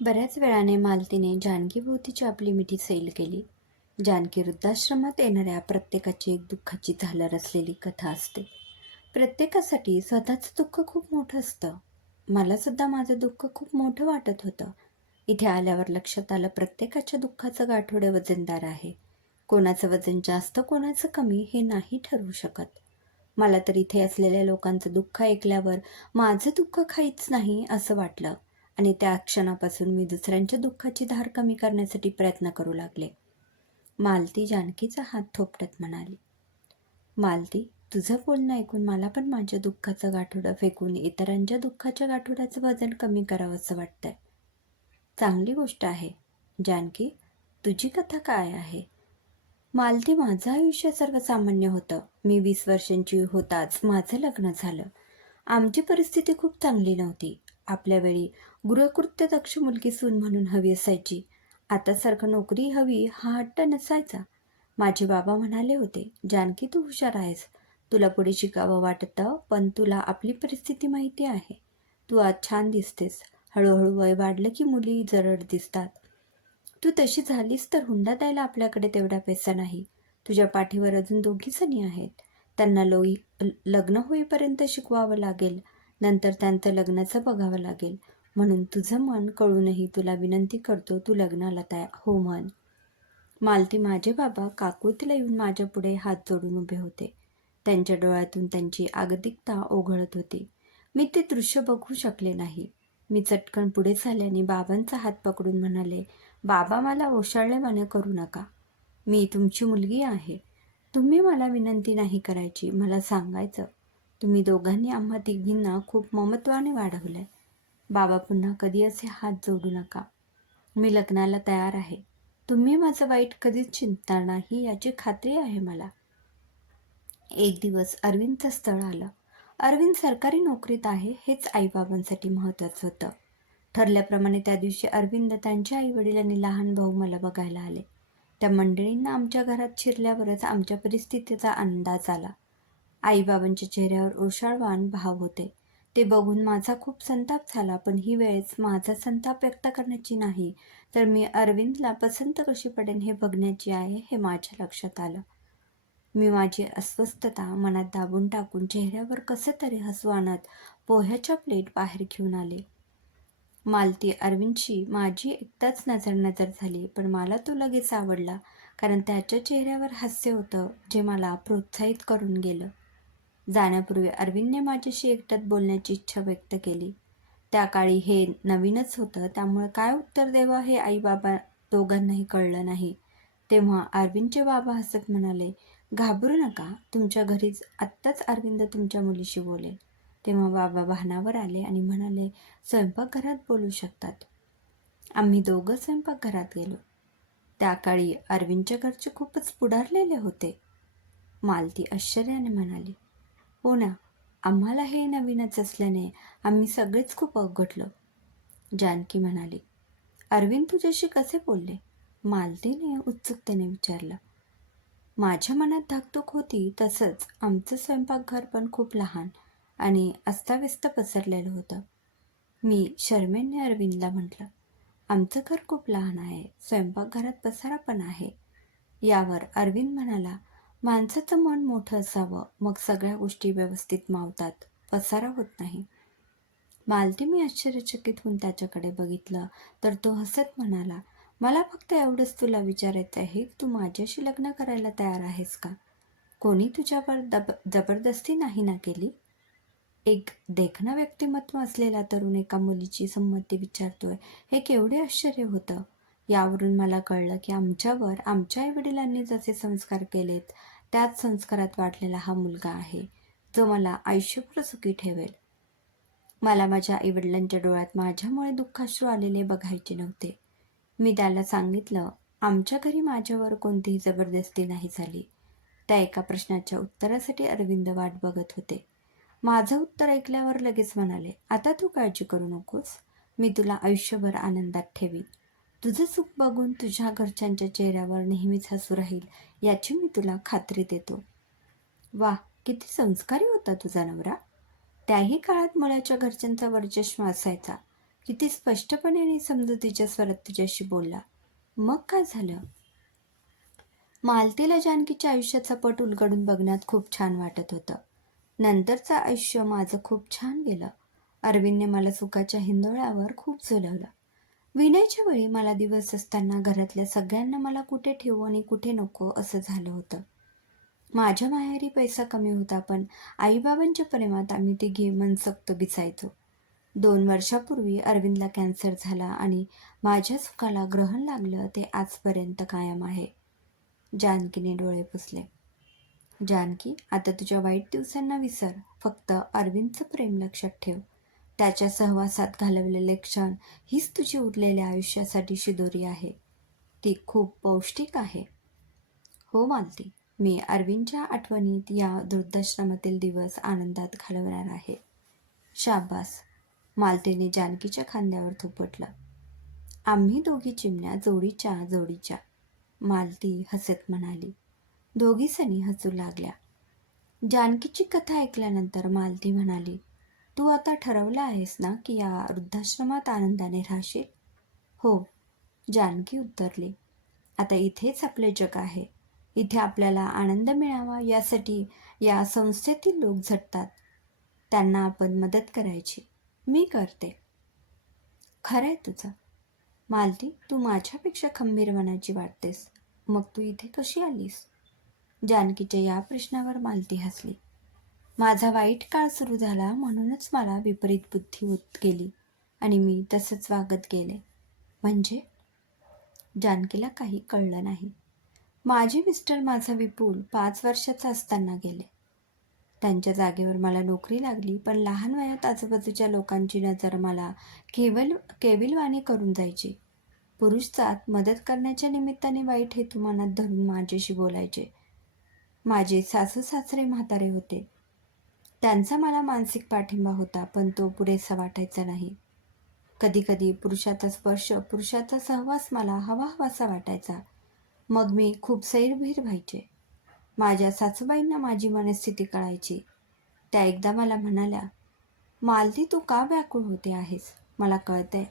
बऱ्याच वेळाने मालतीने जानकीभोवतीची आपली मिठी सैल केली. जानकी वृद्धाश्रमात येणाऱ्या प्रत्येकाची एक दुःखाची झालर असलेली कथा असते. प्रत्येकासाठी स्वतःचं दुःख खूप मोठं असतं. मला सुद्धा माझं दुःख खूप मोठं वाटत होतं. इथे आल्यावर लक्षात आलं प्रत्येकाच्या दुःखाचं गाठोडे वजनदार आहे. कोणाचं वजन जास्त कोणाचं कमी हे नाही ठरवू शकत. मला तर इथे असलेल्या लोकांचं दुःख ऐकल्यावर माझं दुःख काहीच नाही असं वाटलं. आणि त्या क्षणापासून मी दुसऱ्यांच्या दुःखाची धार कमी करण्यासाठी प्रयत्न करू लागले. मालती जानकीचा हात थोपटत म्हणाली मालती तुझं बोलणं ऐकून मला पण माझ्या दुःखाचं गाठोडं फेकून इतरांच्या दुःखाच्या गाठोड्याचं वजन कमी करावं असं वाटतंय. चांगली गोष्ट आहे. जानकी तुझी कथा काय आहे मालती माझं आयुष्य सर्वसामान्य होतं. मी वीस वर्षांची होताच माझं लग्न झालं. आमची परिस्थिती खूप चांगली नव्हती. आपल्या वेळी गृहकृत्य दक्ष मुलगी सून म्हणून हवी असायची. आतासारखं नोकरी हवी हा हट्ट नसायचा. माझे बाबा म्हणाले होते जानकी तू हुशार आहेस. तुला पुढे शिकावं वाटतं पण तुला आपली परिस्थिती माहिती आहे. तू आज छान दिसतेस. हळूहळू वय वाढलं की मुली जरड दिसतात. तू तशी झालीस तर हुंडा द्यायला आपल्याकडे तेवढा पैसा नाही. तुझ्या पाठीवर अजून दोघी जणी आहेत. त्यांना लोई लग्न होईपर्यंत शिकवावं लागेल. नंतर त्यांचं लग्नाचं बघावं लागेल. म्हणून तुझं मन कळूनही तुला विनंती करतो तू लग्नाला तया हो म्हण. मालती माझे बाबा काकुतीला येऊन माझ्या पुढे हात जोडून उभे होते. त्यांच्या डोळ्यातून त्यांची आगतिकता ओघळत होती. मी ते दृश्य बघू शकले नाही. मी चटकन पुढे झाल्याने बाबांचा हात पकडून म्हणाले बाबा मला ओशाळलेवाने करू नका. मी तुमची मुलगी आहे. तुम्ही मला विनंती नाही करायची मला सांगायचं. तुम्ही दोघांनी आम्हा तिघींना खूप ममत्वाने वाढवलंय. बाबा पुन्हा कधी असे हात जोडू नका. मी लग्नाला तयार आहे. तुम्ही माझं वाईट कधीच चिंता नाही याची खात्री आहे मला. एक दिवस अरविंदचं स्थळ आलं. अरविंद सरकारी नोकरीत आहे हेच आईबाबांसाठी महत्त्वाचं होतं. ठरल्याप्रमाणे त्या दिवशी अरविंद त्यांच्या आईवडील आणि लहान भाऊ मला बघायला आले. त्या मंडळींना आमच्या घरात शिरल्यावरच आमच्या परिस्थितीचा अंदाज आला. आईबाबांच्या चेहऱ्यावर ओशाळवान भाव होते. ते बघून माझा खूप संताप झाला पण ही वेळेस माझा संताप व्यक्त करण्याची नाही तर मी अरविंदला पसंत कशी पडेन हे बघण्याची आहे हे माझ्या लक्षात आलं. मी माझी अस्वस्थता मनात दाबून टाकून चेहऱ्यावर कसे तरी हसू आणत पोह्याच्या प्लेट बाहेर घेऊन आले. मालती अरविंदशी माझी एकदाच नजर नजर झाली पण मला तो लगेच आवडला कारण त्याच्या चेहऱ्यावर हास्य होतं जे मला प्रोत्साहित करून गेलं. जाण्यापूर्वी अरविंदने माझ्याशी एकट्यात बोलण्याची इच्छा व्यक्त केली. त्या काळी हे नवीनच होतं त्यामुळे काय उत्तर द्यावं हे आई बाबा दोघांनाही कळलं नाही. तेव्हा अरविंदचे बाबा हसत म्हणाले घाबरू नका तुमच्या घरीच आत्ताच अरविंद तुमच्या मुलीशी बोलेल. तेव्हा बाबा भानावर आले आणि म्हणाले स्वयंपाकघरात बोलू शकतात. आम्ही दोघं स्वयंपाकघरात गेलो. त्या काळी अरविंदच्या घरचे खूपच पुढारलेले होते. मालती आश्चर्याने म्हणाली हो ना. आम्हाला हे नवीनच असल्याने आम्ही सगळेच खूप अवघटलो जानकी म्हणाली अरविंद तुझ्याशी कसे बोलले? मालतीने उत्सुकतेने विचारलं. माझ्या मनात धाकधूक होती तसंच आमचं स्वयंपाकघर पण खूप लहान आणि अस्ताव्यस्त पसरलेलं होतं. मी शर्मेने अरविंदला म्हटलं आमचं घर खूप लहान आहे स्वयंपाकघरात पसारा पण आहे. यावर अरविंद म्हणाला माणसाचं मन मोठं असावं. मग सगळ्या गोष्टी व्यवस्थित मावतात. पसारा होत नाही. मालती मी आश्चर्यचकित होऊन त्याच्याकडे बघितलं तर तो हसत म्हणाला मला फक्त एवढंच तुला विचारायचं आहे तू माझ्याशी लग्न करायला तयार आहेस का? कोणी तुझ्यावर दब जबरदस्ती नाही ना केली? एक देखणं व्यक्तिमत्व असलेला तरुण एका मुलीची संमती विचारतोय. हे केवढे आश्चर्य होतं. यावरून मला कळलं की आमच्यावर आमच्या आईवडिलांनी जसे संस्कार केलेत त्याच संस्कारात वाढलेला हा मुलगा आहे जो मला आयुष्यभर सुखी ठेवेल. मला माझ्या आईवडिलांच्या डोळ्यात माझ्यामुळे दुःखाश्रू आलेले बघायचे नव्हते. मी त्याला सांगितलं आमच्या घरी माझ्यावर कोणतीही जबरदस्ती नाही झाली. त्या एका प्रश्नाच्या उत्तरासाठी अरविंद वाट बघत होते. माझं उत्तर ऐकल्यावर लगेच म्हणाले आता तू काळजी करू नकोस. मी तुला आयुष्यभर आनंदात ठेवीन. तुझं सुख बघून तुझ्या घरच्यांच्या चेहऱ्यावर नेहमीच हसू राहील याची मी तुला खात्री देतो. वा किती संस्कारी होता तुझा नवरा. त्याही काळात मुलाच्या घरच्यांचा वर्चस्व असायचा. किती स्पष्टपणे आणि समजुतीच्या स्वरात तुझ्याशी बोलला. मग काय झालं? मालतीला जानकीच्या आयुष्याचा पट उलगडून बघण्यात खूप छान वाटत होतं. नंतरचं आयुष्य माझं खूप छान गेलं. अरविंदने मला सुखाच्या हिंदोळ्यावर खूप झुलवलं. विनयच्या वेळी मला दिवस असताना घरातल्या सगळ्यांना मला कुठे ठेवू आणि कुठे नको असं झालं होतं. माझ्या माहेरी पैसा कमी होता पण आईबाबांच्या प्रेमात आम्ही तिघे मनसक्त बिचायचो दोन वर्षापूर्वी अरविंदला कॅन्सर झाला आणि माझ्या सुखाला ग्रहण लागलं ते आजपर्यंत कायम आहे. जानकीने डोळे पुसले. जानकी आता तुझ्या वाईट दिवसांना विसर फक्त अरविंदचं प्रेम लक्षात ठेव. त्याच्या सहवासात घालवलेले क्षण हीच तुझी उरलेल्या आयुष्यासाठी शिदोरी आहे. ती खूप पौष्टिक आहे. हो मालती मी अरविंदच्या आठवणीत या वृद्धाश्रमातील दिवस आनंदात घालवणार आहे. शाबास. मालतीने जानकीच्या खांद्यावर थोपटलं. आम्ही दोघी चिमण्या जोडीच्या जोडीच्या. मालती हसत म्हणाली. दोघी सनी हसू लागल्या. जानकीची कथा ऐकल्यानंतर मालती म्हणाली तू आता ठरवलं आहेस ना की या वृद्धाश्रमात आनंदाने राहशील? हो जानकी उत्तरली. आता इथेच आपले जग आहे. इथे आपल्याला आनंद मिळावा यासाठी या संस्थेतील लोक झटतात. त्यांना आपण मदत करायची. मी करते. खरं आहे तुझं. मालती तू माझ्यापेक्षा खंबीर मनाची वाटतेस. मग तू इथे कशी आलीस? जानकीच्या या प्रश्नावर मालती हसली. माझा वाईट काळ सुरू झाला म्हणूनच मला विपरीत बुद्धी होत गेली आणि मी तसंच वागत गेले. म्हणजे? जानकीला काही कळलं नाही. माझे मिस्टर माझा विपुल पाच वर्षाचा असताना गेले. त्यांच्या जागेवर मला नोकरी लागली पण लहान वयात आजूबाजूच्या लोकांची नजर मला केवल केविलवाणी करून जायची. पुरुष जात मदत करण्याच्या निमित्ताने वाईट हेतू मनात धरून माझ्याशी बोलायचे. माझे सासू सासरे म्हातारे होते. त्यांचा मला मानसिक पाठिंबा होता पण तो पुरेसा वाटायचा नाही. कधीकधी पुरुषाचा स्पर्श पुरुषाचा सहवास मला हवा हवासा वाटायचा. मग मी खूप सैरभीर व्हायचे. माझ्या सासूबाईंना माझी मनस्थिती कळायची. त्या एकदा मला म्हणाल्या मालती तू का व्याकुळ होते आहेस? मला कळतंय.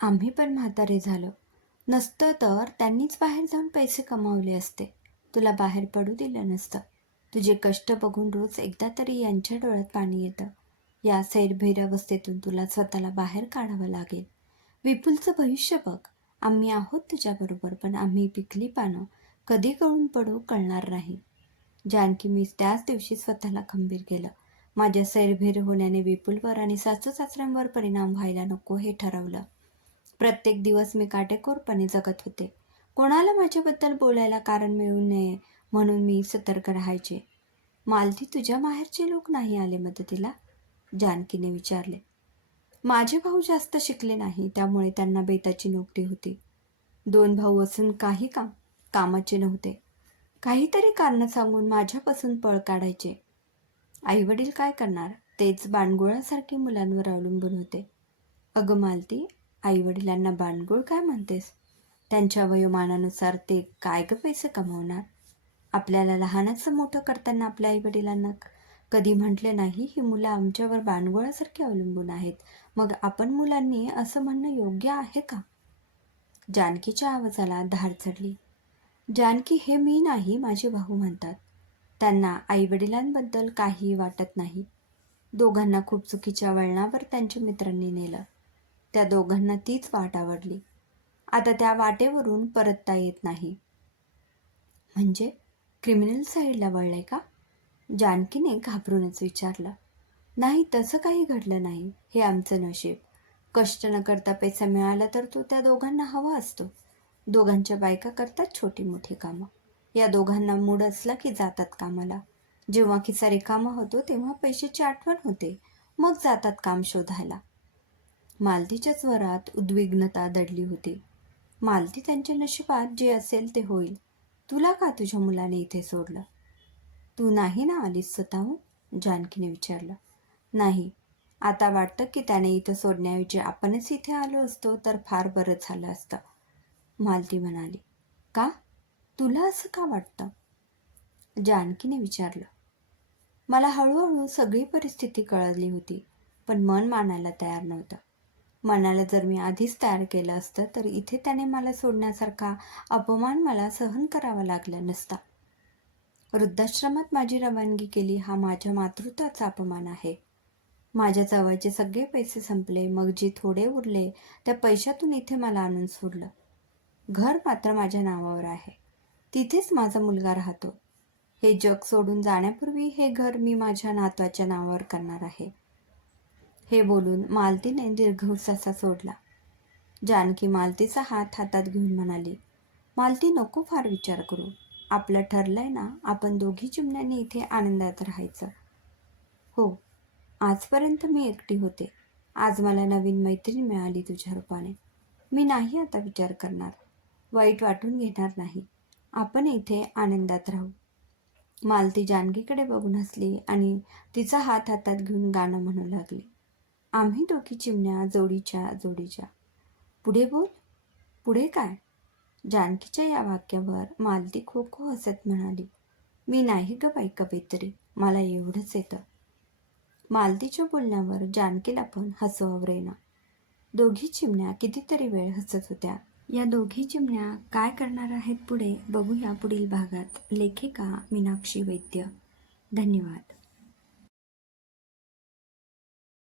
आम्ही पण म्हातारे झालो. नसतं तर त्यांनीच बाहेर जाऊन पैसे कमावले असते. तुला बाहेर पडू दिलं नसतं. तुझे कष्ट बघून रोज एकदा तरी यांच्या डोळ्यात पाणी येतं. या सैरभैर अवस्थेतून तुला स्वतःला बाहेर काढावं लागेल. विपुलचं भविष्य बघ. आम्ही आहोत तुझ्याबरोबर पण आम्ही पिकली पानं कधी कळून पडू कळणार नाही. जानकी मी त्याच दिवशी स्वतःला खंबीर केलं. माझ्या सैरभैर होण्याने विपुलवर आणि सासू सासऱ्यांवर परिणाम व्हायला नको हे ठरवलं. प्रत्येक दिवस मी काटेकोरपणे जगत होते. कोणाला माझ्याबद्दल बोलायला कारण मिळू नये म्हणून मी सतर्क राहायचे. मालती तुझ्या माहेरचे लोक नाही आले मदतीला? जानकीने विचारले. माझे भाऊ जास्त शिकले नाही त्यामुळे त्यांना बेताची नोकरी होती. दोन भाऊ असून काही काम कामाचे नव्हते. काहीतरी कारण सांगून माझ्यापासून पळ काढायचे. आईवडील काय करणार? तेच बाणगोळासारखे मुलांवर अवलंबून होते. अगं मालती आईवडिलांना बाणगोळ काय म्हणतेस? त्यांच्या वयोमानानुसार ते काय ग पैसे कमावणार? आपल्याला लहानाचं मोठं करताना आपल्या आईवडिलांना कधी म्हटले नाही ही मुलं आमच्यावर बाणगोळासारखी अवलंबून आहेत. मग आपण मुलांनी असं म्हणणं योग्य आहे का? जानकीच्या आवाजाला धार चढली. जानकी हे मी नाही माझे भाऊ म्हणतात. त्यांना आईवडिलांबद्दल काही वाटत नाही. दोघांना खूप चुकीच्या वळणावर त्यांच्या मित्रांनी नेलं. त्या दोघांना तीच वाट आवडली. आता त्या वाटेवरून परतता येत नाही. म्हणजे? क्रिमिनल साईडला वळलंय का? जानकीने घाबरूनच विचारलं. नाही तसं काही घडलं नाही. हे आमचं नशीब. कष्ट न करता पैसा मिळाला तर तो त्या दोघांना हवा असतो. दोघांच्या बायका करतात छोटी मोठी कामं. या दोघांना मूड असला की जातात कामाला. जेव्हा खिसा रिकामा होतो तेव्हा पैशाची आठवण होते. मग जातात काम शोधायला. मालतीच्या स्वरात उद्विग्नता दडली होती. मालती त्यांच्या नशिबात जे असेल ते होईल. तुला का तुझ्या मुलाने इथे सोडलं? तू नाही ना आलीस स्वतःहून? जानकीने विचारलं. नाही. आता वाटतं की त्याने इथं सोडण्याऐवजी आपणच इथे आलो असतो तर फार बरं झालं असतं. मालती म्हणाली. का? तुला असं का वाटतं? जानकीने विचारलं. मला हळूहळू सगळी परिस्थिती कळली होती पण मन मानायला तयार नव्हतं. मनाला जर मी आधीच तयार केलं असतं तर इथे त्याने मला सोडण्यासारखा अपमान मला सहन करावा लागला नसता. वृद्धाश्रमात माझी रवानगी केली हा माझ्या मातृत्वाचा अपमान आहे. माझ्या जवळचे सगळे पैसे संपले मग जे थोडे उरले त्या पैशातून इथे मला आणून सोडलं. घर मात्र माझ्या नावावर आहे. तिथेच माझा मुलगा राहतो. हे जग सोडून जाण्यापूर्वी हे घर मी माझ्या नातवाच्या नावावर करणार आहे. हे बोलून मालतीने दीर्घ उसासा सोडला. जानकी मालतीचा हात हातात घेऊन म्हणाली मालती नको फार विचार करू. आपलं ठरलंय ना आपण दोघी चिमण्यांनी इथे आनंदात राहायचं. हो आजपर्यंत मी एकटी होते. आज मला नवीन मैत्रीण मिळाली तुझ्या रूपाने. मी नाही आता विचार करणार. वाईट वाटून घेणार नाही. आपण इथे आनंदात राहू. मालती जानकीकडे बघून हसली आणि तिचा हात हातात घेऊन गाणं म्हणू लागली. आम्ही दोघी चिमण्या जोडीच्या जोडीच्या. पुढे बोल. पुढे काय? जानकीच्या या वाक्यावर मालती खो खो हसत म्हणाली. मी नाही ग बाई कवित्री मला एवढंच येतं. मालतीच्या बोलण्यावर जानकीला पण हसू आवरेना दोघी चिमण्या कितीतरी वेळ हसत होत्या. या दोघी चिमण्या काय करणार आहेत पुढे बघूया पुढील भागात. लेखिका मीनाक्षी वैद्य. धन्यवाद.